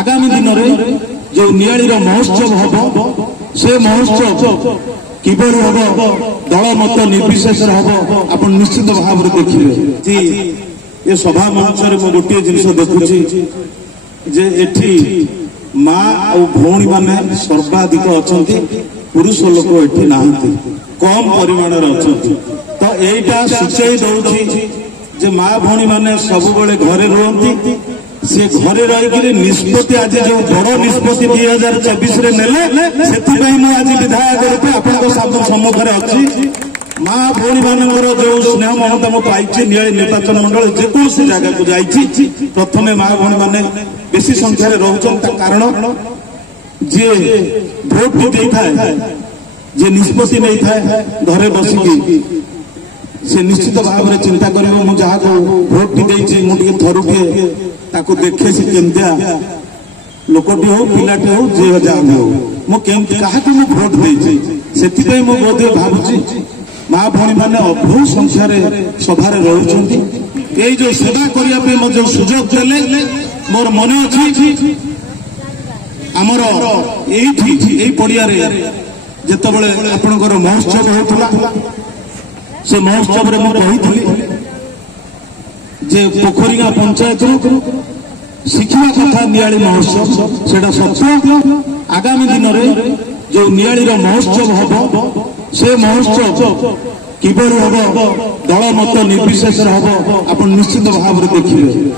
आगामी दिन में जो नियाली महोत्सव हम से महोत्सव किपर हम दल मत निर्विशेष हम आप निश्चित भाव देखिए। ये सभा मंच में गोटे जिन देखुची जे एठी माँ और भौणी माने सर्वाधिक अच्छा पुरुष लोक एठी नाहंती कम परिमाण अच्छा तो यहीटा सूचई दौर जे माँ भौणी माने सब बेले घरे रुहती से घरे रही निष्पत्ति आज जो बड़ निष्पत्ति 2024 नेले से आज विधायक रूपे आप सम्मुखें अच्छी माँ भौणी मान जो स्नेह ममता मत आई नियाली निर्वाचन मंडल जेकोसी जगह को जाइए प्रथम माँ भौणी मैंने बेसी संख्यार रोचन कारण जी भोट भी थाए जे निष्पत्ति नहीं थाए घरे बसिकी से निश्चित भाव में चिंता कर भोट टी मुझे थरुटे ताको देखे से केमतिया लोकटी हो पिलाटी हो जे हजार हो मुझे भोट देती बोध भावुची माँ भौणी मैंने अभू संख्यार सभार रोचंती ये जो सेवा करने जो सुजोग देले मोर मन अच्छी आमर यही पड़िया जिते आपणकर महोत्सव होता से महोत्सव मुझे जे पोखरिया पंचायत शिखा कथा नियाली महोत्सव से सत्य आगामी दिन में जो नियाली महोत्सव हम से महोत्सव किपर हम दल मत निर्विशेष हम आप निश्चित भाव देखिए।